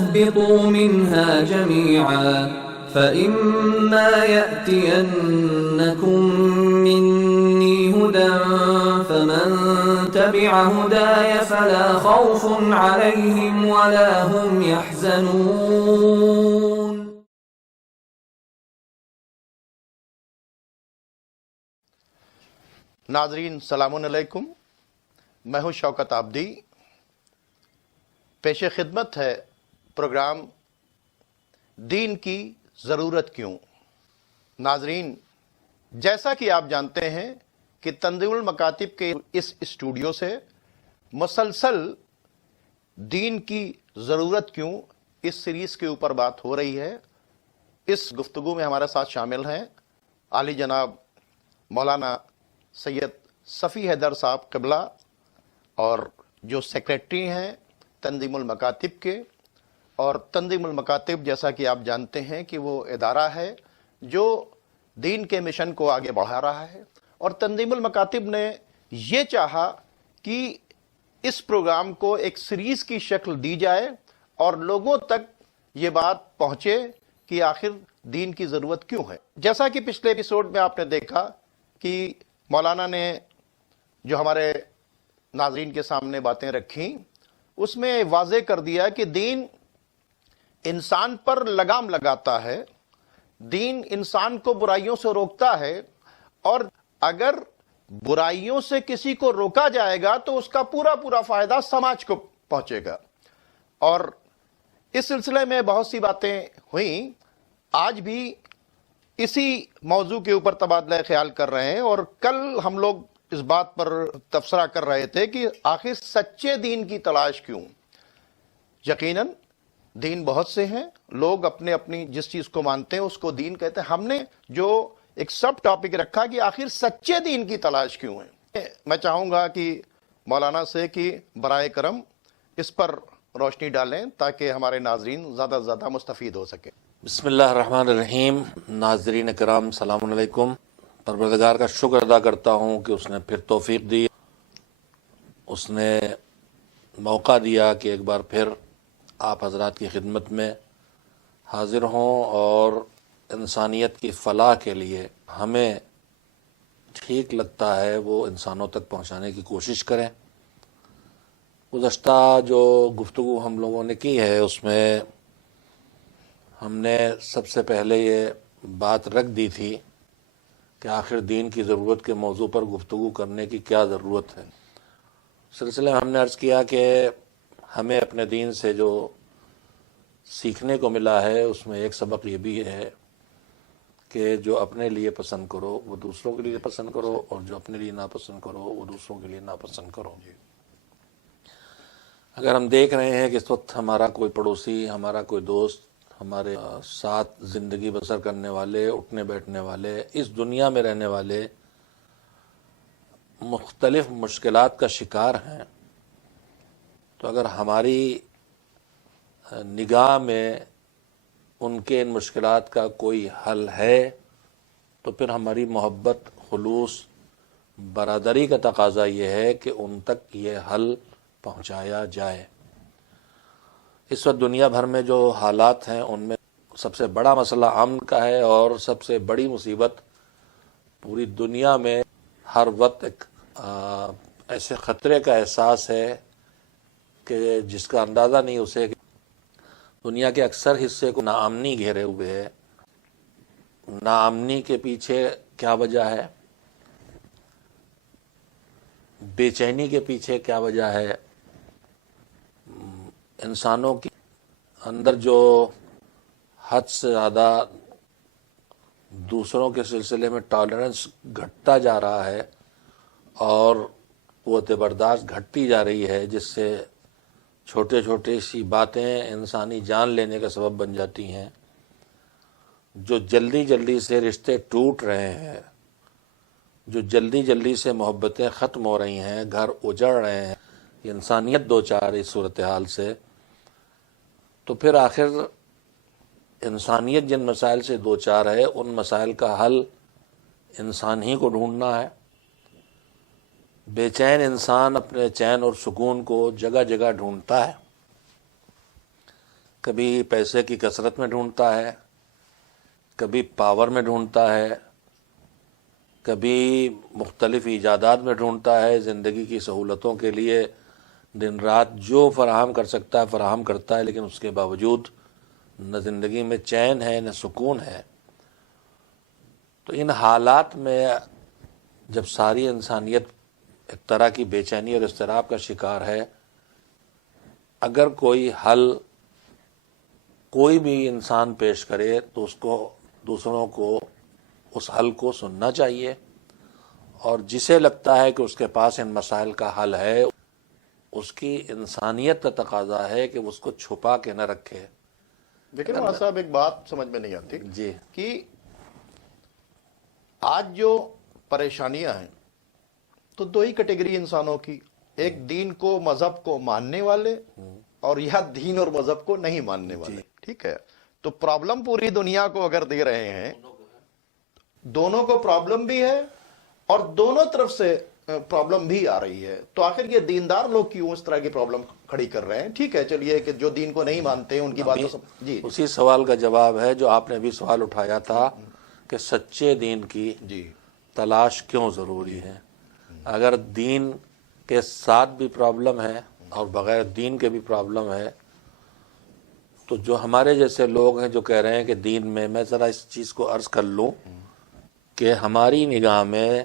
اهبطوا منها جميعا فإما يأتينكم مني هدى فمن تبع هداي فلا خوف عليهم ولا هم يحزنون. ناظرین السلام علیکم، میں ہوں شوکت عابدی. پیش خدمت ہے پروگرام دین کی ضرورت کیوں. ناظرین، جیسا کہ آپ جانتے ہیں کہ تنظیم المکاتب کے اس اسٹوڈیو سے مسلسل دین کی ضرورت کیوں اس سیریز کے اوپر بات ہو رہی ہے. اس گفتگو میں ہمارے ساتھ شامل ہیں عالی جناب مولانا سید صفی حیدر صاحب قبلہ، اور جو سیکریٹری ہیں تنظیم المکاتب کے. اور تنظیم المکاتب جیسا کہ آپ جانتے ہیں کہ وہ ادارہ ہے جو دین کے مشن کو آگے بڑھا رہا ہے. اور تنظیم المکاتب نے یہ چاہا کہ اس پروگرام کو ایک سیریز کی شکل دی جائے اور لوگوں تک یہ بات پہنچے کہ آخر دین کی ضرورت کیوں ہے. جیسا کہ پچھلے ایپیسوڈ میں آپ نے دیکھا کہ مولانا نے جو ہمارے ناظرین کے سامنے باتیں رکھیں، اس میں واضح کر دیا کہ دین انسان پر لگام لگاتا ہے، دین انسان کو برائیوں سے روکتا ہے، اور اگر برائیوں سے کسی کو روکا جائے گا تو اس کا پورا فائدہ سماج کو پہنچے گا. اور اس سلسلے میں بہت سی باتیں ہوئیں. آج بھی اسی موضوع کے اوپر تبادلہ خیال کر رہے ہیں، اور کل ہم لوگ اس بات پر تبصرہ کر رہے تھے کہ آخر سچے دین کی تلاش کیوں. یقیناً دین بہت سے ہیں، لوگ اپنی جس چیز کو مانتے ہیں اس کو دین کہتے ہیں. ہم نے جو ایک سب ٹاپک رکھا کہ آخر سچے دین کی تلاش کیوں ہے. میں چاہوں گا کہ مولانا سے کہ برائے کرم اس پر روشنی ڈالیں تاکہ ہمارے ناظرین زیادہ سے زیادہ مستفید ہو سکیں. بسم اللہ الرحمن الرحیم. ناظرین کرام السلام علیکم. پروردگار کا شکر ادا کرتا ہوں کہ اس نے پھر توفیق دی، اس نے موقع دیا کہ ایک بار پھر آپ حضرات کی خدمت میں حاضر ہوں اور انسانیت کی فلاح کے لیے ہمیں ٹھیک لگتا ہے وہ انسانوں تک پہنچانے کی کوشش کریں. گزشتہ جو گفتگو ہم لوگوں نے کی ہے اس میں ہم نے سب سے پہلے یہ بات رکھ دی تھی کہ آخر دین کی ضرورت کے موضوع پر گفتگو کرنے کی کیا ضرورت ہے. سلسلے میں ہم نے عرض کیا کہ ہمیں اپنے دین سے جو سیکھنے کو ملا ہے اس میں ایک سبق یہ بھی ہے کہ جو اپنے لیے پسند کرو وہ دوسروں کے لیے پسند کرو، اور جو اپنے لیے ناپسند کرو وہ دوسروں کے لیے ناپسند کرو. اگر ہم دیکھ رہے ہیں کہ اس وقت ہمارا کوئی پڑوسی، ہمارا کوئی دوست، ہمارے ساتھ زندگی بسر کرنے والے، اٹھنے بیٹھنے والے، اس دنیا میں رہنے والے مختلف مشکلات کا شکار ہیں، تو اگر ہماری نگاہ میں ان کے ان مشکلات کا کوئی حل ہے تو پھر ہماری محبت، خلوص، برادری کا تقاضا یہ ہے کہ ان تک یہ حل پہنچایا جائے. اس وقت دنیا بھر میں جو حالات ہیں ان میں سب سے بڑا مسئلہ امن کا ہے، اور سب سے بڑی مصیبت پوری دنیا میں ہر وقت ایک ایسے خطرے کا احساس ہے کہ جس کا اندازہ نہیں اسے کہ دنیا کے اکثر حصے کو ناامنی گھیرے ہوئے ہے. ناامنی کے پیچھے کیا وجہ ہے؟ بے چینی کے پیچھے کیا وجہ ہے؟ انسانوں کی اندر جو حد سے زیادہ دوسروں کے سلسلے میں ٹالرنس گھٹتا جا رہا ہے اور قوت برداشت گھٹتی جا رہی ہے، جس سے چھوٹے چھوٹے سی باتیں انسانی جان لینے کا سبب بن جاتی ہیں. جو جلدی جلدی سے رشتے ٹوٹ رہے ہیں، جو جلدی جلدی سے محبتیں ختم ہو رہی ہیں، گھر اجڑ رہے ہیں، یہ انسانیت دو چار اس صورتحال سے، تو پھر آخر انسانیت جن مسائل سے دو چار ہے ان مسائل کا حل انسان ہی کو ڈھونڈنا ہے. بے چین انسان اپنے چین اور سکون کو جگہ جگہ ڈھونڈتا ہے. کبھی پیسے کی کثرت میں ڈھونڈتا ہے، کبھی پاور میں ڈھونڈتا ہے، کبھی مختلف ایجادات میں ڈھونڈتا ہے، زندگی کی سہولتوں کے لیے دن رات جو فراہم کر سکتا ہے فراہم کرتا ہے، لیکن اس کے باوجود نہ زندگی میں چین ہے نہ سکون ہے۔ تو ان حالات میں جب ساری انسانیت ایک طرح کی بے چینی اور اضطراب کا شکار ہے، اگر کوئی حل کوئی بھی انسان پیش کرے تو اس کو دوسروں کو اس حل کو سننا چاہیے، اور جسے لگتا ہے کہ اس کے پاس ان مسائل کا حل ہے، اس کی انسانیت کا تقاضا ہے کہ اس کو چھپا کے نہ رکھے۔ لیکن مولانا صاحب ایک بات سمجھ میں نہیں آتی جی کہ آج جو پریشانیاں ہیں تو دو ہی کیٹیگری انسانوں کی، ایک دین کو مذہب کو ماننے والے اور یا دین اور مذہب کو نہیں ماننے والے، ٹھیک ہے؟ تو پرابلم پوری دنیا کو اگر دے رہے ہیں، دونوں کو پرابلم بھی ہے اور دونوں طرف سے پرابلم بھی آ رہی ہے، تو آخر یہ دیندار لوگ کیوں اس طرح کی پرابلم کھڑی کر رہے ہیں؟ ٹھیک ہے، چلیے کہ جو دین کو نہیں مانتے ہیں ان کی بات تو جی اسی سوال کا جواب ہے جو آپ نے بھی سوال اٹھایا تھا کہ سچے دین کی جی تلاش کیوں ضروری ہے۔ اگر دین کے ساتھ بھی پرابلم ہے اور بغیر دین کے بھی پرابلم ہے، تو جو ہمارے جیسے لوگ ہیں جو کہہ رہے ہیں کہ دین میں ذرا اس چیز کو عرض کر لوں کہ ہماری نگاہ میں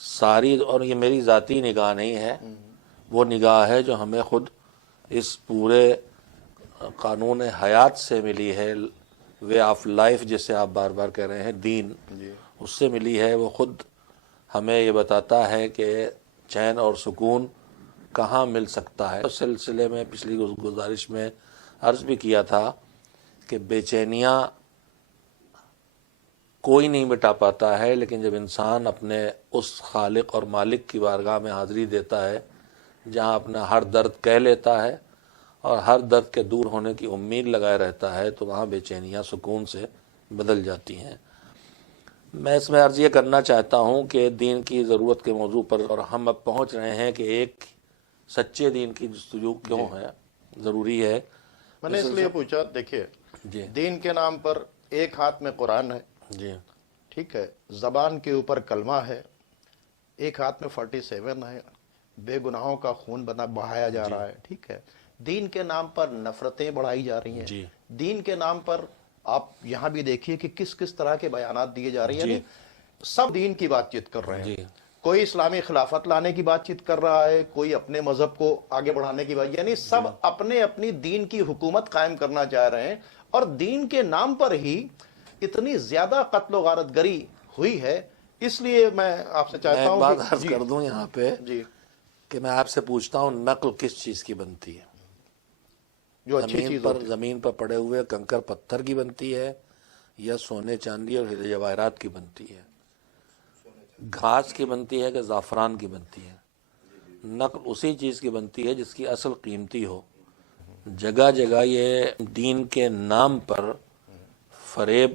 ساری، اور یہ میری ذاتی نگاہ نہیں ہے، وہ نگاہ ہے جو ہمیں خود اس پورے قانون حیات سے ملی ہے، وے آف لائف جسے آپ بار بار کہہ رہے ہیں، دین، اس سے ملی ہے۔ وہ خود ہمیں یہ بتاتا ہے کہ چین اور سکون کہاں مل سکتا ہے۔ اس سلسلے میں پچھلی گزارش میں عرض بھی کیا تھا کہ بے چینیاں کوئی نہیں مٹا پاتا ہے، لیکن جب انسان اپنے اس خالق اور مالک کی بارگاہ میں حاضری دیتا ہے جہاں اپنا ہر درد کہہ لیتا ہے اور ہر درد کے دور ہونے کی امید لگائے رہتا ہے، تو وہاں بے چینیاں سکون سے بدل جاتی ہیں۔ میں اس میں عرض یہ کرنا چاہتا ہوں کہ دین کی ضرورت کے موضوع پر، اور ہم اب پہنچ رہے ہیں کہ ایک سچے دین کی جستجو کیوں ہے، ضروری ہے۔ میں نے اس لیے پوچھا، دیکھیے جی دین کے نام پر ایک ہاتھ میں قرآن ہے، جی ٹھیک ہے، زبان کے اوپر کلمہ ہے، ایک ہاتھ میں 47 ہے، بے گناہوں کا خون بہایا جا رہا ہے، ٹھیک ہے، دین کے نام پر نفرتیں بڑھائی جا رہی ہیں، جی دین کے نام پر آپ یہاں بھی دیکھیے کہ کس کس طرح کے بیانات دیے جا رہے ہیں، یعنی سب دین کی بات چیت کر رہے ہیں، کوئی اسلامی خلافت لانے کی بات چیت کر رہا ہے، کوئی اپنے مذہب کو آگے بڑھانے کی بات، یعنی سب اپنے اپنی دین کی حکومت قائم کرنا چاہ رہے ہیں، اور دین کے نام پر ہی اتنی زیادہ قتل و غارت گری ہوئی ہے۔ اس لیے میں آپ سے چاہتا ہوں میں ایک بات عرض کر دوں یہاں پہ جی کہ میں آپ سے پوچھتا ہوں، نقل کس چیز کی بنتی ہے؟ جو اچھی چیز زمین پر پڑے ہوئے کنکر پتھر کی بنتی ہے یا سونے چاندی اور ہیرے جواہرات کی بنتی ہے؟ گھاس کی بنتی ہے کہ زعفران کی بنتی ہے؟ نقل اسی چیز کی بنتی ہے جس کی اصل قیمتی ہو۔ جگہ جگہ یہ دین کے نام پر فریب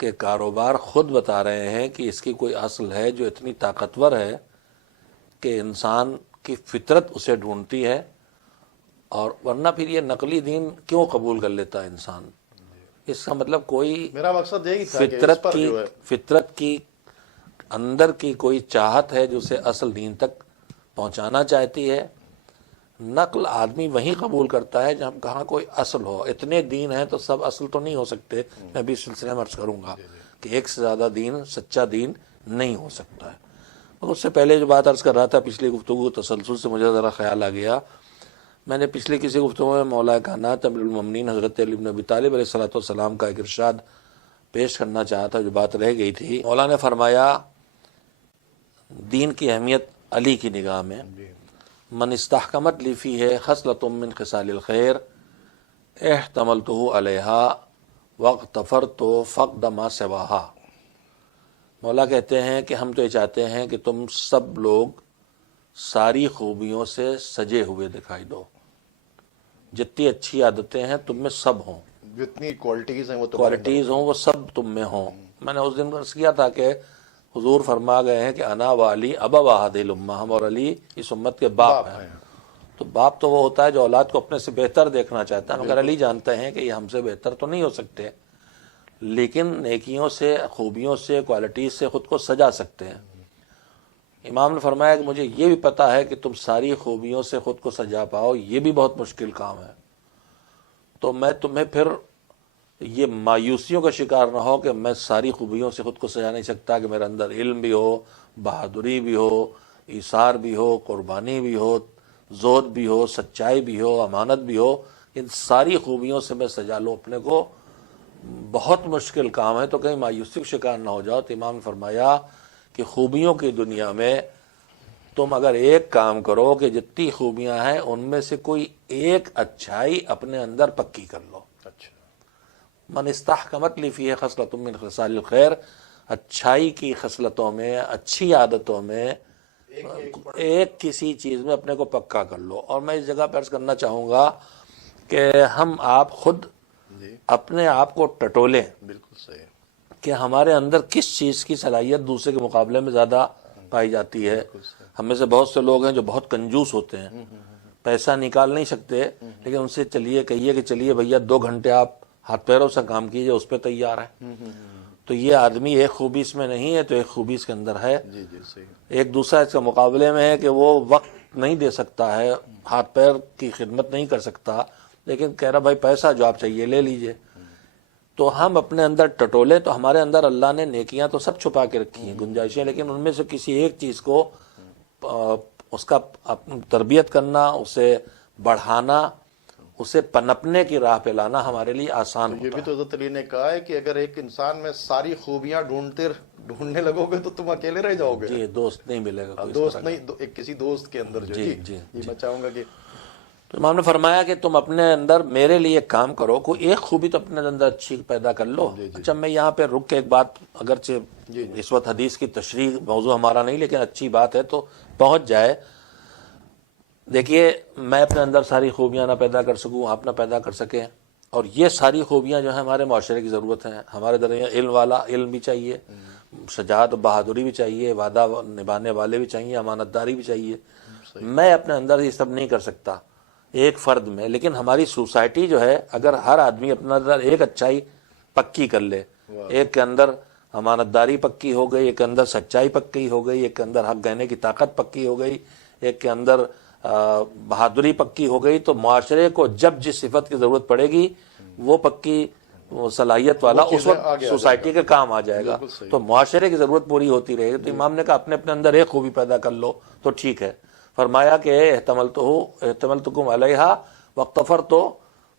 کے کاروبار خود بتا رہے ہیں کہ اس کی کوئی اصل ہے جو اتنی طاقتور ہے کہ انسان کی فطرت اسے ڈھونڈتی ہے، اور ورنہ پھر یہ نقلی دین کیوں قبول کر لیتا ہے انسان؟ اس کا مطلب کوئی میرا مقصد یہی تھا کہ اس پر جو ہے فطرت کی اندر کی کوئی چاہت ہے جو اسے اصل دین تک پہنچانا چاہتی ہے۔ نقل آدمی وہیں قبول کرتا ہے جہاں کہاں کوئی اصل ہو۔ اتنے دین ہیں تو سب اصل تو نہیں ہو سکتے، میں بھی اس سلسلے میں عرض کروں گا کہ ایک سے زیادہ دین سچا دین نہیں ہو سکتا ہے۔ اور اس سے پہلے جو بات عرض کر رہا تھا پچھلی گفتگو تسلسل سے مجھے ذرا خیال آ گیا، میں نے پچھلی کسی گفتگو میں مولا کائنات امیر المومنین حضرت علی بن ابی طالب علیہ السلام کا ایک ارشاد پیش کرنا چاہا تھا جو بات رہ گئی تھی۔ مولا نے فرمایا دین کی اہمیت علی کی نگاہ میں، من استحکمت لی فیہ خصلۃ من خصال الخیر احتملتہ علیہا واغتفرت فقد ما سواہا۔ مولا کہتے ہیں کہ ہم تو یہ چاہتے ہیں کہ تم سب لوگ ساری خوبیوں سے سجے ہوئے دکھائی دو، جتنی اچھی عادتیں ہیں تم میں سب ہوں، جتنی کوالٹیز ہیں وہ کوالٹیز ہوں وہ سب تم میں ہوں۔ میں نے اس دن عرض کیا تھا کہ حضور فرما گئے ہیں کہ انا و علی ابا واحد الامہ، ہم اور علی اس امت کے باپ ہیں۔ تو باپ تو وہ ہوتا ہے جو اولاد کو اپنے سے بہتر دیکھنا چاہتا ہے، مگر علی جانتے ہیں کہ یہ ہم سے بہتر تو نہیں ہو سکتے، لیکن نیکیوں سے، خوبیوں سے، کوالٹیز سے خود کو سجا سکتے ہیں۔ امام نے فرمایا کہ مجھے یہ بھی پتہ ہے کہ تم ساری خوبیوں سے خود کو سجا پاؤ، یہ بھی بہت مشکل کام ہے، تو میں تمہیں پھر یہ مایوسیوں کا شکار نہ ہو کہ میں ساری خوبیوں سے خود کو سجا نہیں سکتا، کہ میرے اندر علم بھی ہو، بہادری بھی ہو، ایثار بھی ہو، قربانی بھی ہو، زہد بھی ہو، سچائی بھی ہو، امانت بھی ہو، ان ساری خوبیوں سے میں سجا لوں اپنے کو، بہت مشکل کام ہے، تو کہیں مایوسی کا شکار نہ ہو جاؤ۔ تو امام نے فرمایا کہ خوبیوں کی دنیا میں تم اگر ایک کام کرو کہ جتنی خوبیاں ہیں ان میں سے کوئی ایک اچھائی اپنے اندر پکی کر لو۔ اچھا، من استحکمت لی فیہ خصلۃ من خصال الخیر، اچھائی کی خصلتوں میں، اچھی عادتوں میں ایک کسی چیز میں اپنے کو پکا کر لو۔ اور میں اس جگہ پر عرض کرنا چاہوں گا کہ ہم آپ خود جی اپنے آپ کو ٹٹولیں بالکل صحیح، کہ ہمارے اندر کس چیز کی صلاحیت دوسرے کے مقابلے میں زیادہ پائی جاتی ہے۔ ہم میں سے بہت سے لوگ ہیں جو بہت کنجوس ہوتے ہیں، پیسہ نکال نہیں سکتے، لیکن ان سے چلیے کہیے کہ چلیے بھیا 2 گھنٹے آپ ہاتھ پیروں سے کام کیجئے، اس پہ تیار ہے۔ تو یہ آدمی ایک خوبی اس میں نہیں ہے تو ایک خوبی اس کے اندر ہے۔ جی جی صحیح، ایک دوسرا اس کے مقابلے میں ہے کہ وہ وقت نہیں دے سکتا ہے، ہاتھ پیر کی خدمت نہیں کر سکتا، لیکن کہہ رہا بھائی پیسہ جو آپ چاہیے لے لیجئے۔ تو ہم اپنے اندر ٹٹولے، تو ہمارے اندر اللہ نے نیکیاں تو سب چھپا کے رکھی ہیں، گنجائشیں، لیکن ان میں سے کسی ایک چیز کو اس کا تربیت کرنا، اسے بڑھانا، اسے پنپنے کی راہ پہ لانا ہمارے لیے آسان یہ ہوتا بھی ہے۔ تو حضرت علی نے کہا ہے کہ اگر ایک انسان میں ساری خوبیاں ڈھونڈنے لگو گے تو تم اکیلے رہ جاؤ گے، جی دوست نہیں ملے گا کوئی۔ دوست نہیں، ایک کسی دوست کے اندر جو جی میں چاہوں گا کہ تو امام نے فرمایا کہ تم اپنے اندر میرے لیے کام کرو، کوئی ایک خوبی تو اپنے اندر اچھی پیدا کر لو۔ اچھا میں یہاں پہ رک کے ایک بات، اگرچہ اس وقت حدیث کی تشریح موضوع ہمارا نہیں، لیکن اچھی بات ہے تو پہنچ جائے۔ دیکھیے میں اپنے اندر ساری خوبیاں نہ پیدا کر سکوں، آپ نہ پیدا کر سکیں، اور یہ ساری خوبیاں جو ہیں ہمارے معاشرے کی ضرورت ہیں۔ ہمارے درمیان علم والا علم بھی چاہیے، شجاعت و بہادری بھی چاہیے، وعدہ نبھانے والے بھی چاہیے، امانت داری بھی چاہیے۔ میں اپنے اندر یہ سب نہیں کر سکتا ایک فرد میں، لیکن ہماری سوسائٹی جو ہے، اگر ہر آدمی اپنا اندر ایک اچھائی پکی کر لے، ایک کے اندر امانت داری پکی ہو گئی، ایک کے اندر سچائی پکی ہو گئی، ایک کے اندر حق کہنے کی طاقت پکی ہو گئی، ایک کے اندر بہادری پکی ہو گئی، تو معاشرے کو جب جس صفت کی ضرورت پڑے گی وہ پکی صلاحیت والا اس وقت سوسائٹی کے کام آ جائے گا، تو معاشرے کی ضرورت پوری ہوتی رہے گی۔ تو امام نے کہا اپنے اندر ایک خوبی پیدا کر لو تو ٹھیک ہے۔ فرمایا کہ احتملتکم علیہا واقتفرت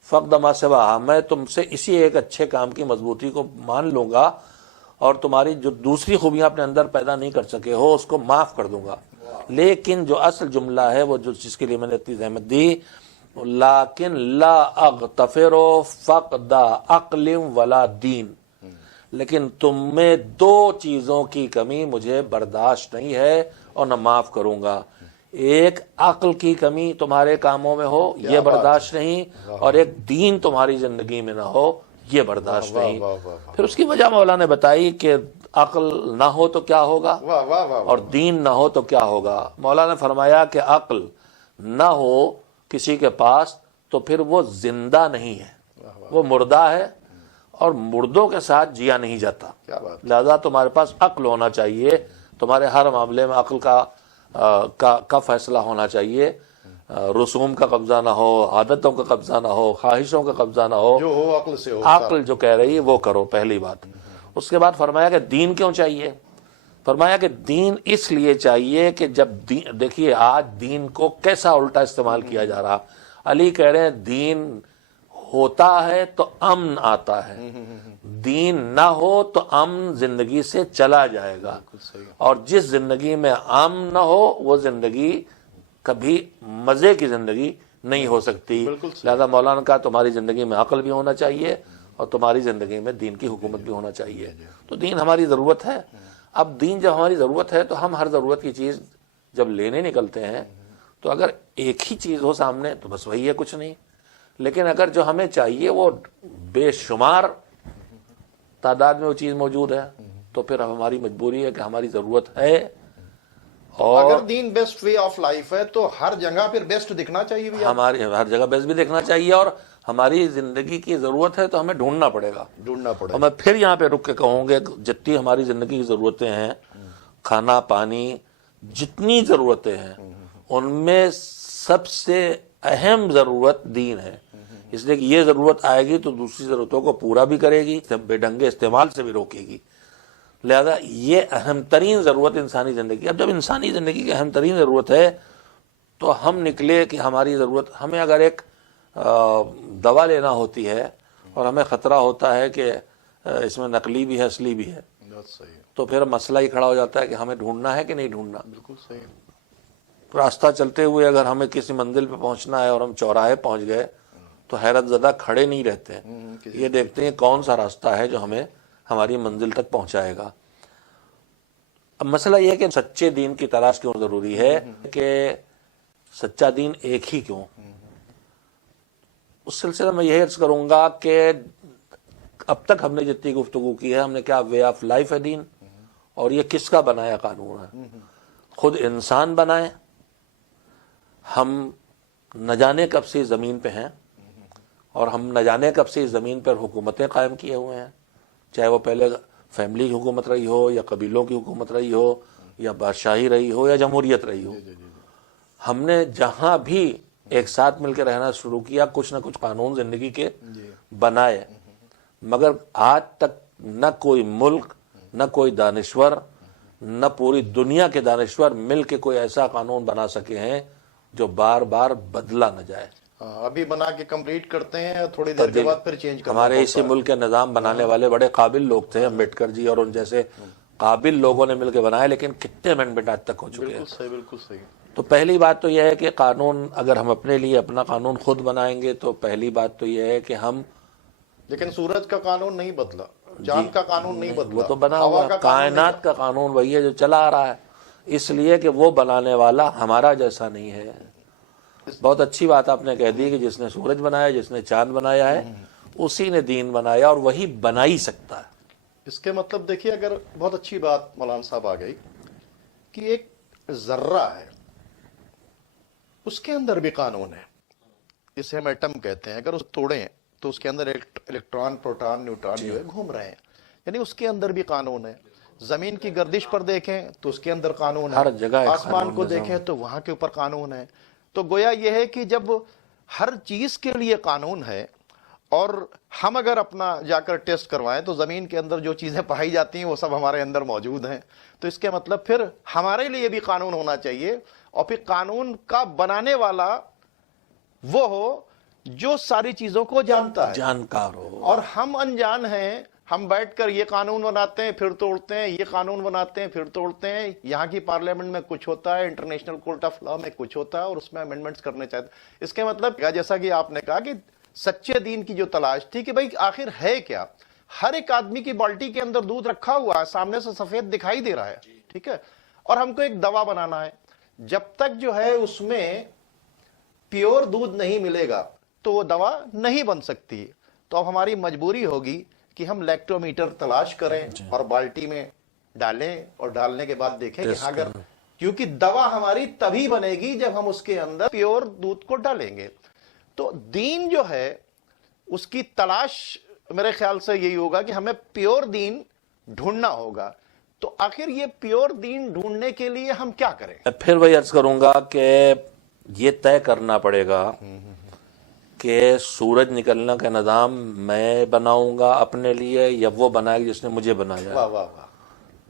فقد ما سواہا، میں تم سے اسی ایک اچھے کام کی مضبوطی کو مان لوں گا، اور تمہاری جو دوسری خوبیاں اپنے اندر پیدا نہیں کر سکے ہو اس کو معاف کر دوں گا۔ لیکن جو اصل جملہ ہے وہ جس کے لیے میں نے اتنی زحمت دی، لیکن لا اغتفر فقد عقل ولا دین، لیکن تم میں 2 چیزوں کی کمی مجھے برداشت نہیں ہے اور نہ معاف کروں گا۔ ایک عقل کی کمی تمہارے کاموں میں ہو، یہ برداشت نہیں، اور ایک دین تمہاری زندگی میں نہ ہو، یہ برداشت نہیں۔ پھر اس کی وجہ مولا نے بتائی کہ عقل نہ ہو تو کیا ہوگا اور دین نہ ہو تو کیا ہوگا۔ مولا نے فرمایا کہ عقل نہ ہو کسی کے پاس تو پھر وہ زندہ نہیں ہے، وہ مردہ ہے، اور مردوں کے ساتھ جیا نہیں جاتا۔ لہذا تمہارے پاس عقل ہونا چاہیے، تمہارے ہر معاملے میں عقل کا فیصلہ ہونا چاہیے، رسوم کا قبضہ نہ ہو، عادتوں کا قبضہ نہ ہو، خواہشوں کا قبضہ نہ ہو، جو ہو عقل سے ہو، عقل جو کہہ رہی ہے وہ کرو، پہلی بات۔ اس کے بعد فرمایا کہ دین کیوں چاہیے؟ فرمایا کہ دین اس لیے چاہیے کہ جب دیکھیے آج دین کو کیسا الٹا استعمال کیا جا رہا۔ علی کہہ رہے ہیں دین ہوتا ہے تو امن آتا ہے، دین نہ ہو تو امن زندگی سے چلا جائے گا، اور جس زندگی میں امن نہ ہو وہ زندگی کبھی مزے کی زندگی نہیں ہو سکتی۔ لہذا مولانا کہا تمہاری زندگی میں عقل بھی ہونا چاہیے اور تمہاری زندگی میں دین کی حکومت بھی ہونا چاہیے۔ تو دین ہماری ضرورت ہے۔ اب دین جب ہماری ضرورت ہے تو ہم ہر ضرورت کی چیز جب لینے نکلتے ہیں تو اگر ایک ہی چیز ہو سامنے تو بس وہی ہے، کچھ نہیں، لیکن اگر جو ہمیں چاہیے وہ بے شمار تعداد میں وہ چیز موجود ہے تو پھر ہماری مجبوری ہے کہ ہماری ضرورت ہے اور اگر دین بیسٹ وے آف لائف ہے تو ہر جگہ پھر بیسٹ دکھنا چاہیے بھی، ہماری ہر جگہ بیس بھی دیکھنا چاہیے، اور ہماری زندگی کی ضرورت ہے تو ہمیں ڈھونڈنا پڑے گا. ڈھونڈنا پڑے اور میں پھر یہاں پہ رک کے کہوں گے جتنی ہماری زندگی کی ضرورتیں ہیں، کھانا پانی، جتنی ضرورتیں ہیں، ان میں سب سے اہم ضرورت دین ہے. اس لیے کہ یہ ضرورت آئے گی تو دوسری ضرورتوں کو پورا بھی کرے گی، بے ڈھنگے استعمال سے بھی روکے گی. لہذا یہ اہم ترین ضرورت انسانی زندگی. اب جب انسانی زندگی کی اہم ترین ضرورت ہے تو ہم نکلے کہ ہماری ضرورت، ہمیں اگر ایک دوا لینا ہوتی ہے اور ہمیں خطرہ ہوتا ہے کہ اس میں نقلی بھی ہے اصلی بھی ہے، بہت صحیح، تو پھر مسئلہ ہی کھڑا ہو جاتا ہے کہ ہمیں ڈھونڈنا ہے کہ نہیں ڈھونڈنا. بالکل صحیح. راستہ چلتے ہوئے اگر ہمیں کسی منزل پہ پہنچنا ہے اور ہم چوراہے پہنچ گئے تو حیرت زدہ کھڑے نہیں رہتے، یہ دیکھتے ہیں کون سا راستہ ہے جو ہمیں ہماری منزل تک پہنچائے گا. اب مسئلہ یہ ہے کہ سچے دین کی تلاش کیوں ضروری ہے، کہ سچا دین ایک ہی کیوں. اس سلسلے میں یہی عرض کروں گا کہ اب تک ہم نے جتنی گفتگو کی ہے، ہم نے کیا وے آف لائف ہے دین، اور یہ کس کا بنایا قانون ہے. خود انسان بنائے، ہم نہ جانے کب سے زمین پہ ہیں، اور ہم نہ جانے کب سے زمین پر حکومتیں قائم کیے ہوئے ہیں، چاہے وہ پہلے فیملی کی حکومت رہی ہو، یا قبیلوں کی حکومت رہی ہو، یا بادشاہی رہی ہو، یا جمہوریت رہی ہو. ہم نے جہاں بھی ایک ساتھ مل کے رہنا شروع کیا، کچھ نہ کچھ قانون زندگی کے بنائے، مگر آج تک نہ کوئی ملک، نہ کوئی دانشور، نہ پوری دنیا کے دانشور مل کے کوئی ایسا قانون بنا سکے ہیں جو بار بار بدلا نہ جائے. ابھی بنا کے کمپلیٹ کرتے ہیں، تھوڑی دیر کے بعد پھر چینج کرنا. ہمارے اسی ملک کے نظام بنانے والے بڑے قابل لوگ تھے، امبیڈکر جی اور ان جیسے قابل لوگوں نے مل کے بنائے، لیکن کتنے امینڈمنٹ آج تک ہو چکے ہیں. بالکل صحیح، بالکل صحیح. تو پہلی بات تو یہ ہے کہ قانون، اگر ہم اپنے لیے اپنا قانون خود بنائیں گے تو پہلی بات تو یہ ہے کہ ہم، لیکن سورج کا قانون نہیں بدلا، چاند کا قانون نہیں بدلا، وہ تو بنا ہوا ہوا کا قانون نہیں کائنات کا قانون وہی ہے جو چلا آ رہا ہے، اس لیے کہ وہ بنانے والا ہمارا جیسا نہیں ہے. بہت اچھی بات آپ نے کہہ دی کہ جس نے سورج بنایا، جس نے چاند بنایا ہے، اسی نے دین بنایا، اور وہی بنا ہی سکتا ہے. اس کے مطلب دیکھیے، اگر بہت اچھی بات مولانا صاحب آ گئی کہ ایک ذرہ ہے، اس کے اندر بھی قانون ہے. اسے ہم ایٹم کہتے ہیں. اگر اس توڑیں تو اس کے اندر الیکٹران، پروٹون، نیوٹران جو ہے گھوم رہے ہیں، یعنی اس کے اندر بھی قانون ہے. زمین کی گردش پر دیکھیں تو اس کے اندر قانون ہے، ہر جگہ آسمان کو دیکھیں تو وہاں کے اوپر قانون ہے. تو گویا یہ ہے کہ جب ہر چیز کے لیے قانون ہے، اور ہم اگر اپنا جا کر ٹیسٹ کروائیں تو زمین کے اندر جو چیزیں پائی جاتی ہیں وہ سب ہمارے اندر موجود ہیں. تو اس کے مطلب پھر ہمارے لیے بھی قانون ہونا چاہیے، اور پھر قانون کا بنانے والا وہ ہو جو ساری چیزوں کو جانتا ہے، جانکار ہو. اور ہم انجان ہیں. ہم بیٹھ کر یہ قانون بناتے ہیں پھر توڑتے ہیں، یہ قانون بناتے ہیں پھر توڑتے ہیں. یہاں کی پارلیمنٹ میں کچھ ہوتا ہے، انٹرنیشنل کورٹ آف لا میں کچھ ہوتا ہے، اور اس میں امینڈمنٹس کرنے چاہتے ہیں. اس کے مطلب کیا، جیسا کہ آپ نے کہا کہ سچے دین کی جو تلاش تھی کہ بھئی آخر ہے کیا. ہر ایک آدمی کی بالٹی کے اندر دودھ رکھا ہوا ہے، سامنے سے سفید دکھائی دے رہا ہے، ٹھیک ہے، اور ہم کو ایک دوا بنانا ہے. جب تک جو ہے اس میں پیور دودھ نہیں ملے گا تو وہ دوا نہیں بن سکتی. تو اب ہماری مجبوری ہوگی کہ ہم لیکٹومیٹر تلاش کریں اور بالٹی میں ڈالیں، اور ڈالنے کے بعد دیکھیں کہ اگر، کیونکہ دوا ہماری تبھی بنے گی جب ہم اس کے اندر پیور دودھ کو ڈالیں گے. تو دین جو ہے اس کی تلاش میرے خیال سے یہی ہوگا کہ ہمیں پیور دین ڈھونڈنا ہوگا. تو آخر یہ پیور دین ڈھونڈنے کے لیے ہم کیا کریں؟ پھر وہی عرض کروں گا کہ یہ طے کرنا پڑے گا کہ سورج نکلنے کا نظام میں بناؤں گا اپنے لیے، یا وہ بنائے گا جس نے مجھے بنایا. واہ واہ واہ.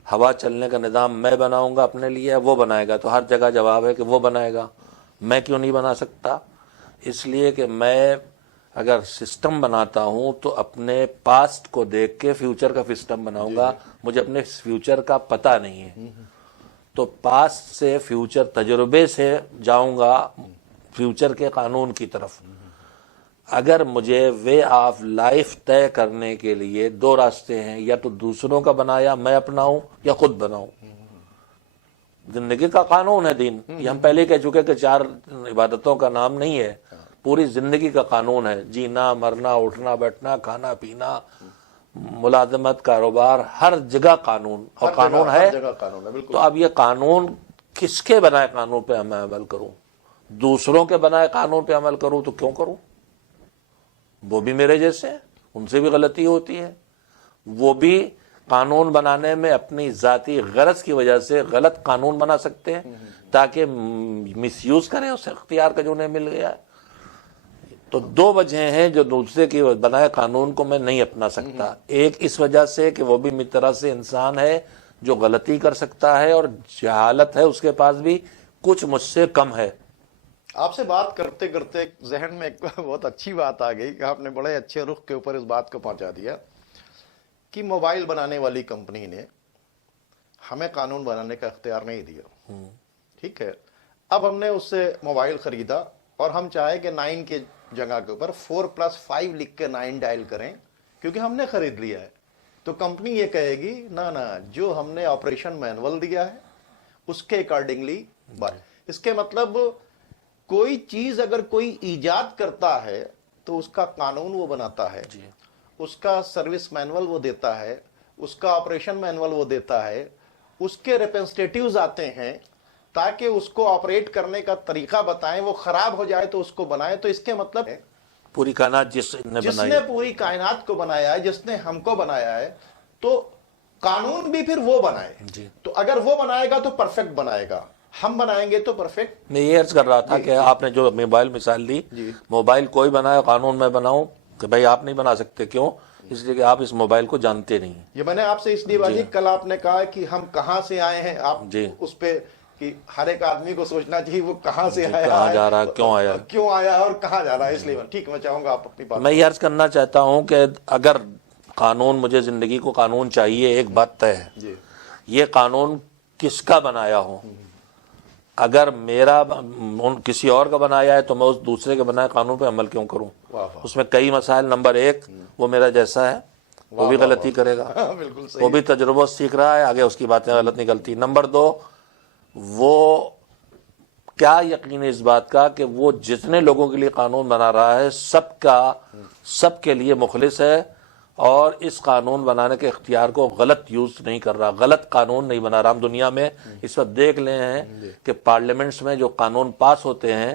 ہوا چلنے کا نظام میں بناؤں گا اپنے لیے، وہ بنائے گا. تو ہر جگہ جواب ہے کہ وہ بنائے گا. میں کیوں نہیں بنا سکتا؟ اس لیے کہ میں اگر سسٹم بناتا ہوں تو اپنے پاسٹ کو دیکھ کے فیوچر کا سسٹم بناؤں گا. مجھے اپنے فیوچر کا پتہ نہیں ہے، تو پاسٹ سے فیوچر تجربے سے جاؤں گا فیوچر کے قانون کی طرف. اگر مجھے وے آف لائف طے کرنے کے لیے دو راستے ہیں، یا تو دوسروں کا بنایا میں اپناؤں یا خود بناؤں. زندگی کا قانون ہے دین، یہ ہم پہلے کہہ چکے کہ 4 عبادتوں کا نام نہیں ہے، پوری زندگی کا قانون ہے. جینا، مرنا، اٹھنا بیٹھنا، کھانا پینا، ملازمت، کاروبار، ہر جگہ قانون، اور قانون ہے. قانون ہے، بالکل. تو اب یہ قانون کس کے بنائے قانون پہ میں عمل کروں؟ دوسروں کے بنائے قانون پہ عمل کروں تو کیوں کروں؟ وہ بھی میرے جیسے ہیں، ان سے بھی غلطی ہوتی ہے، وہ بھی قانون بنانے میں اپنی ذاتی غرض کی وجہ سے غلط قانون بنا سکتے ہیں تاکہ مس یوز کریں اس اختیار کا جو انہیں مل گیا ہے۔ تو دو وجہ ہیں جو دوسرے کی بنائے قانون کو میں نہیں اپنا سکتا۔ ایک اس وجہ سے کہ وہ بھی میری طرح سے انسان ہے جو غلطی کر سکتا ہے اور جہالت ہے اس کے پاس بھی کچھ مجھ سے کم ہے۔ آپ سے بات کرتے کرتے ذہن میں ایک بہت اچھی بات آ گئی کہ آپ نے بڑے اچھے رخ کے اوپر اس بات کو پہنچا دیا کہ موبائل بنانے والی کمپنی نے ہمیں قانون بنانے کا اختیار نہیں دیا، ٹھیک ہے؟ اب ہم نے اس سے موبائل خریدا اور ہم چاہے کہ 9 کے جگہ کے اوپر 4+5 لکھ کے 9 ڈائل کریں کیونکہ ہم نے خرید لیا ہے، تو کمپنی یہ کہے گی نہ جو ہم نے آپریشن مینول دیا ہے اس کے اکارڈنگلی اس کے مطلب کوئی چیز اگر کوئی ایجاد کرتا ہے تو اس کا قانون وہ بناتا ہے، اس کا سروس مینول وہ دیتا ہے، اس کا آپریشن مینول وہ دیتا ہے، اس کے ریپرزنٹیٹیوز آتے ہیں تاکہ اس کو آپریٹ کرنے کا طریقہ بتائیں، وہ خراب ہو جائے تو اس کو بنائیں۔ تو اس کے مطلب ہے پوری کائنات جس نے پوری کائنات کو بنایا ہے، جس نے ہم کو بنایا ہے، تو قانون بھی پھر وہ بنائے۔ تو اگر وہ بنائے گا تو پرفیکٹ بنائے گا، ہم بنائیں گے تو پرفیکٹ۔ میں یہ عرض کر رہا تھا کہ آپ نے جو موبائل مثال دی، موبائل کوئی بنایا قانون میں بناؤں کہ بھائی آپ نہیں بنا سکتے، کیوں؟ اس لیے کہ آپ اس موبائل کو جانتے نہیں۔ یہ میں نے آپ سے اس لیے بات کی، کل آپ نے کہا کہ ہم کہاں سے آئے ہیں، آپ اس پہ کہ ہر ایک آدمی کو سوچنا چاہیے وہ کہاں سے آیا، کہاں جا رہا، کیوں آیا اور کہاں جا رہا ہے۔ اس لیے ٹھیک، میں چاہوں گا آپ اپنی بات۔ میں یہ عرض کرنا چاہتا ہوں کہ اگر قانون، مجھے زندگی کو قانون چاہیے، ایک بات طے ہے، یہ قانون کس کا بنایا ہو۔ اگر میرا کسی اور کا بنایا ہے تو میں اس دوسرے کے بنائے قانون پہ عمل کیوں کروں؟ اس میں کئی مسائل۔ نمبر 1، وہ میرا جیسا ہے، وہ بھی غلطی کرے گا، وہ بھی تجربہ سیکھ رہا ہے، آگے اس کی باتیں غلط نکلتی۔ نمبر 2، وہ کیا یقین ہے اس بات کا کہ وہ جتنے لوگوں کے لیے قانون بنا رہا ہے سب کے لیے مخلص ہے اور اس قانون بنانے کے اختیار کو غلط یوز نہیں کر رہا، غلط قانون نہیں بنا رہا۔ ہم دنیا میں اس وقت دیکھ لے ہیں کہ پارلیمنٹس میں جو قانون پاس ہوتے ہیں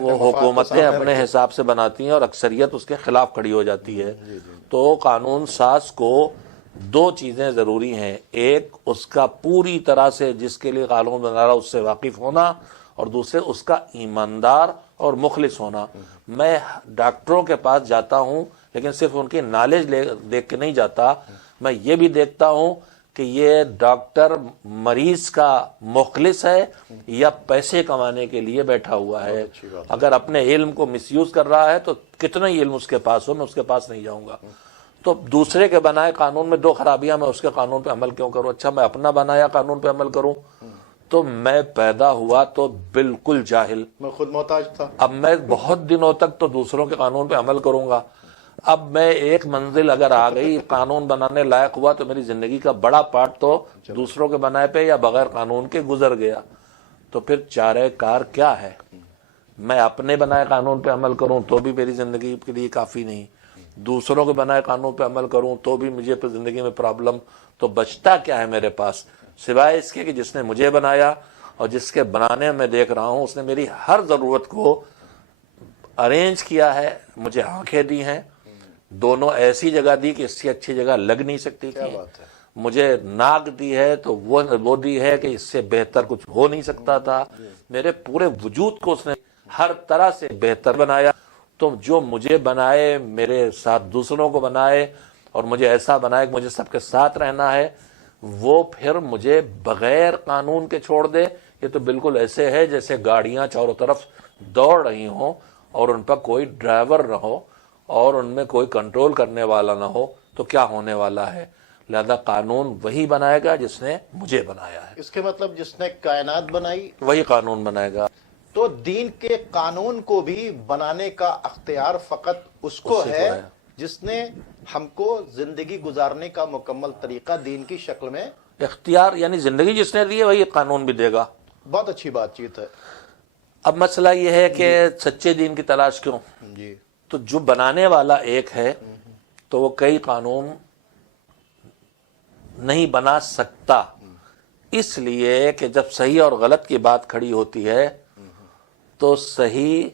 وہ حکومتیں اپنے حساب سے بناتی ہیں اور اکثریت اس کے خلاف کھڑی ہو جاتی ہے۔ تو قانون ساز کو 2 چیزیں ضروری ہیں، ایک اس کا پوری طرح سے جس کے لیے قانون بنا رہا اس سے واقف ہونا، اور دوسرے اس کا ایماندار اور مخلص ہونا۔ میں ڈاکٹروں کے پاس جاتا ہوں لیکن صرف ان کی نالج دیکھ کے نہیں جاتا، میں یہ بھی دیکھتا ہوں کہ یہ ڈاکٹر مریض کا مخلص ہے یا پیسے کمانے کے لیے بیٹھا ہوا ہے۔ اگر اپنے علم کو مس یوز کر رہا ہے تو کتنا ہی علم اس کے پاس ہو، میں اس کے پاس نہیں جاؤں گا۔ تو دوسرے کے بنائے قانون میں 2 خرابیاں، میں اس کے قانون پہ عمل کیوں کروں؟ اچھا، میں اپنا بنایا قانون پہ عمل کروں تو میں پیدا ہوا تو بالکل جاہل، میں خود محتاج تھا۔ اب میں بہت دنوں تک تو دوسروں کے قانون پہ عمل کروں گا۔ اب میں ایک منزل اگر آ گئی، قانون بنانے لائق ہوا، تو میری زندگی کا بڑا پارٹ تو دوسروں کے بنائے پہ یا بغیر قانون کے گزر گیا۔ تو پھر چارہ کار کیا ہے؟ میں اپنے بنائے قانون پہ عمل کروں تو بھی میری زندگی کے لیے کافی نہیں، دوسروں کے بنائے قانون پہ عمل کروں تو بھی مجھے پھر زندگی میں پرابلم۔ تو بچتا کیا ہے میرے پاس سوائے اس کے کہ جس نے مجھے بنایا اور جس کے بنانے میں دیکھ رہا ہوں اس نے میری ہر ضرورت کو ارینج کیا ہے، مجھے آنکھیں دی ہیں، دونوں ایسی جگہ دی کہ اس سے اچھی جگہ لگ نہیں سکتی تھی، مجھے ناک دی ہے تو وہ دی ہے کہ اس سے بہتر کچھ ہو نہیں سکتا تھا، میرے پورے وجود کو اس نے ہر طرح سے بہتر بنایا۔ تو جو مجھے بنائے، میرے ساتھ دوسروں کو بنائے اور مجھے ایسا بنائے کہ مجھے سب کے ساتھ رہنا ہے، وہ پھر مجھے بغیر قانون کے چھوڑ دے۔ یہ تو بالکل ایسے ہے جیسے گاڑیاں چاروں طرف دوڑ رہی ہوں اور ان پر کوئی ڈرائیور نہ ہو اور ان میں کوئی کنٹرول کرنے والا نہ ہو، تو کیا ہونے والا ہے؟ لہذا قانون وہی بنائے گا جس نے مجھے بنایا ہے۔ اس کے مطلب جس نے کائنات بنائی وہی قانون بنائے گا۔ تو دین کے قانون کو بھی بنانے کا اختیار فقط اس کو ہے جس نے ہم کو زندگی گزارنے کا مکمل طریقہ دین کی شکل میں اختیار، یعنی زندگی جس نے دی ہے وہی قانون بھی دے گا۔ بہت اچھی بات چیت ہے۔ اب مسئلہ یہ ہے کہ سچے دین کی تلاش کیوں؟ جی، تو جو بنانے والا ایک ہے تو وہ کئی قانون نہیں بنا سکتا، اس لیے کہ جب صحیح اور غلط کی بات کھڑی ہوتی ہے تو صحیح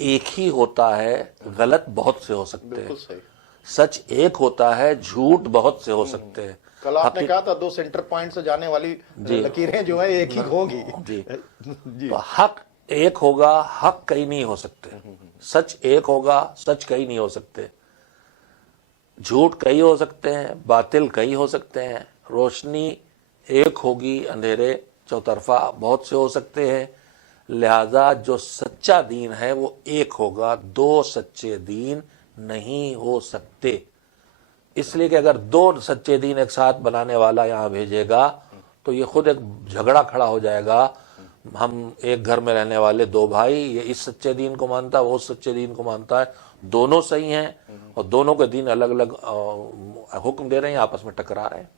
ایک ہی ہوتا ہے، غلط بہت سے ہو سکتے ہیں، بالکل صحیح. سچ ایک ہوتا ہے، جھوٹ بہت سے ہو سکتے ہیں. کل آپ نے کہا تھا 2 سینٹر پوائنٹ سے جانے والی لکیریں جو ہے ایک ہی ہوگی. جی جی تو حق ایک ہوگا، حق کئی نہیں ہو سکتے. سچ ایک ہوگا، سچ کئی نہیں ہو سکتے. جھوٹ کئی ہو سکتے ہیں، باطل کئی ہو سکتے ہیں. روشنی ایک ہوگی، اندھیرے چوطرفہ بہت سے ہو سکتے ہیں. لہذا جو سچا دین ہے وہ ایک ہوگا، 2 سچے دین نہیں ہو سکتے. اس لیے کہ اگر 2 سچے دین ایک ساتھ بنانے والا یہاں بھیجے گا تو یہ خود ایک جھگڑا کھڑا ہو جائے گا. ہم ایک گھر میں رہنے والے 2 بھائی، یہ اس سچے دین کو مانتا ہے، وہ اس سچے دین کو مانتا ہے، دونوں صحیح ہیں اور دونوں کے دین الگ الگ حکم دے رہے ہیں، آپس میں ٹکرا رہے ہیں.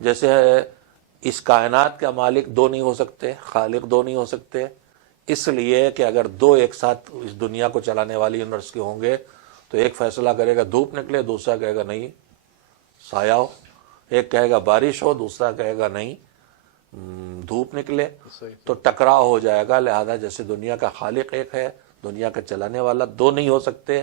جیسے اس کائنات کا مالک 2 نہیں ہو سکتے، خالق 2 نہیں ہو سکتے. اس لیے کہ اگر 2 ایک ساتھ اس دنیا کو چلانے والی یونیورس کے ہوں گے تو ایک فیصلہ کرے گا دھوپ نکلے، دوسرا کہے گا نہیں سایہ ہو. ایک کہے گا بارش ہو، دوسرا کہے گا نہیں دھوپ نکلے. تو ٹکراؤ ہو جائے گا. لہذا جیسے دنیا کا خالق ایک ہے، دنیا کا چلانے والا 2 نہیں ہو سکتے.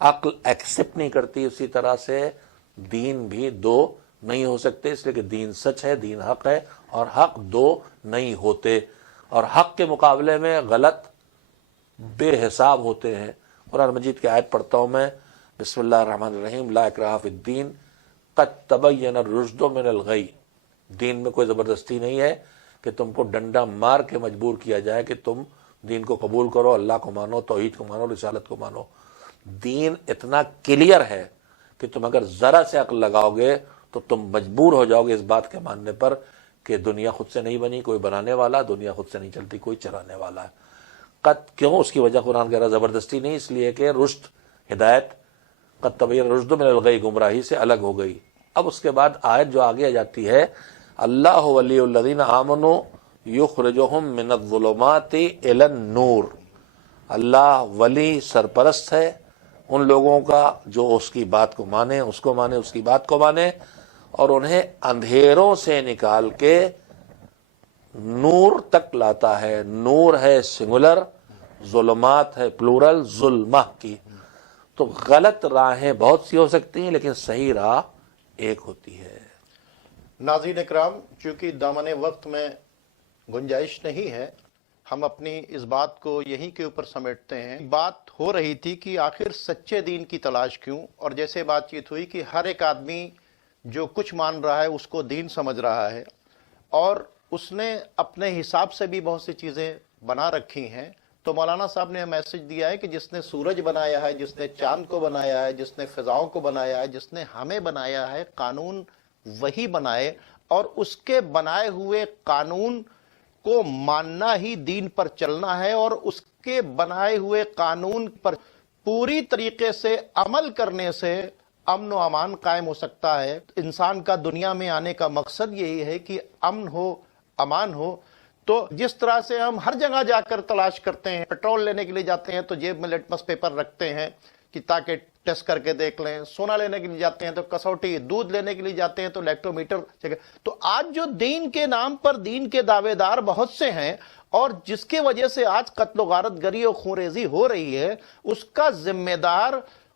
عقل ایکسپٹ نہیں کرتی، اسی طرح سے دین بھی 2 نہیں ہو سکتے. اس لیے کہ دین سچ ہے، دین حق ہے، اور حق 2 نہیں ہوتے. اور حق کے مقابلے میں غلط بے حساب ہوتے ہیں. قرآن مجید کی آیت پڑھتا ہوں میں، بسم اللہ الرحمن الرحیم. لا اکراہ فی الدین قد تبین الرشد من الغی. دین میں کوئی زبردستی نہیں ہے کہ تم کو ڈنڈا مار کے مجبور کیا جائے کہ تم دین کو قبول کرو، اللہ کو مانو، توحید کو مانو، رسالت کو مانو. دین اتنا کلیئر ہے کہ تم اگر ذرا سے عقل لگاؤ گے تو تم مجبور ہو جاؤ گے اس بات کے ماننے پر کہ دنیا خود سے نہیں بنی، کوئی بنانے والا، دنیا خود سے نہیں چلتی، کوئی چلانے والا ہے. کیوں؟ اس کی وجہ قرآن کہہ رہا زبردستی نہیں، اس لیے کہ رشد، ہدایت، قد تبین الرشد من الغی، گمراہی سے الگ ہو گئی. اب اس کے بعد آیت جو آگے آ جاتی ہے، اللہ ولی الذین آمنوا یخرجہم من الظلمات الی النور. اللہ ولی سرپرست ہے ان لوگوں کا جو اس کی بات کو مانے، اس کو مانے، اس کی بات کو مانے، اور انہیں اندھیروں سے نکال کے نور تک لاتا ہے. نور ہے سنگولر، ظلمات ہے پلورل، ظلمہ کی. تو غلط راہیں بہت سی ہو سکتی ہیں لیکن صحیح راہ ایک ہوتی ہے. ناظرین اکرام، چونکہ دامن وقت میں گنجائش نہیں ہے، ہم اپنی اس بات کو یہیں کے اوپر سمیٹتے ہیں. بات ہو رہی تھی کہ آخر سچے دین کی تلاش کیوں، اور جیسے بات چیت ہوئی کہ ہر ایک آدمی جو کچھ مان رہا ہے اس کو دین سمجھ رہا ہے، اور اس نے اپنے حساب سے بھی بہت سی چیزیں بنا رکھی ہیں. تو مولانا صاحب نے میسج دیا ہے کہ جس نے سورج بنایا ہے، جس نے چاند کو بنایا ہے، جس نے فضاؤں کو بنایا ہے، جس نے ہمیں بنایا ہے، قانون وہی بنائے، اور اس کے بنائے ہوئے قانون کو ماننا ہی دین پر چلنا ہے، اور اس کے بنائے ہوئے قانون پر پوری طریقے سے عمل کرنے سے امن و امان قائم ہو سکتا ہے. انسان کا دنیا میں آنے کا مقصد یہی ہے کہ امن ہو، امان ہو. تو جس طرح سے ہم ہر جگہ جا کر تلاش کرتے ہیں، پیٹرول لینے کے لیے جاتے ہیں تو جیب میں لٹمس پیپر رکھتے ہیں کہ تاکہ ٹیسٹ کر کے دیکھ لیں، سونا لینے کے لیے جاتے ہیں تو کسوٹی، دودھ لینے کے لیے جاتے ہیں تو لیکٹومیٹر. تو آج جو دین کے نام پر دین کے دعوے دار بہت سے ہیں، اور جس کی وجہ سے آج قتل و غارت گری اور خونریزی ہو رہی ہے، اس کا ذمہ دار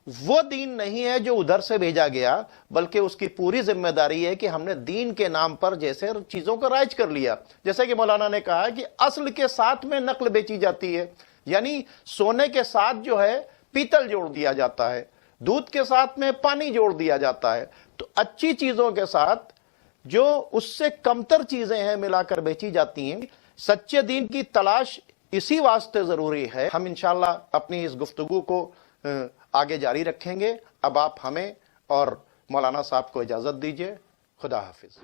وہ دین نہیں ہے جو ادھر سے بھیجا گیا، بلکہ اس کی پوری ذمہ داری ہے کہ ہم نے دین کے نام پر جیسے چیزوں کو رائج کر لیا. جیسے کہ مولانا نے کہا کہ اصل کے ساتھ میں نقل بیچی جاتی ہے، یعنی سونے کے ساتھ جو ہے پیتل جوڑ دیا جاتا ہے، دودھ کے ساتھ میں پانی جوڑ دیا جاتا ہے. تو اچھی چیزوں کے ساتھ جو اس سے کمتر چیزیں ہیں ملا کر بیچی جاتی ہیں. سچے دین کی تلاش اسی واسطے ضروری ہے. ہم انشاءاللہ اپنی اس گفتگو کو آگے جاری رکھیں گے. اب آپ ہمیں اور مولانا صاحب کو اجازت دیجیے. خدا حافظ.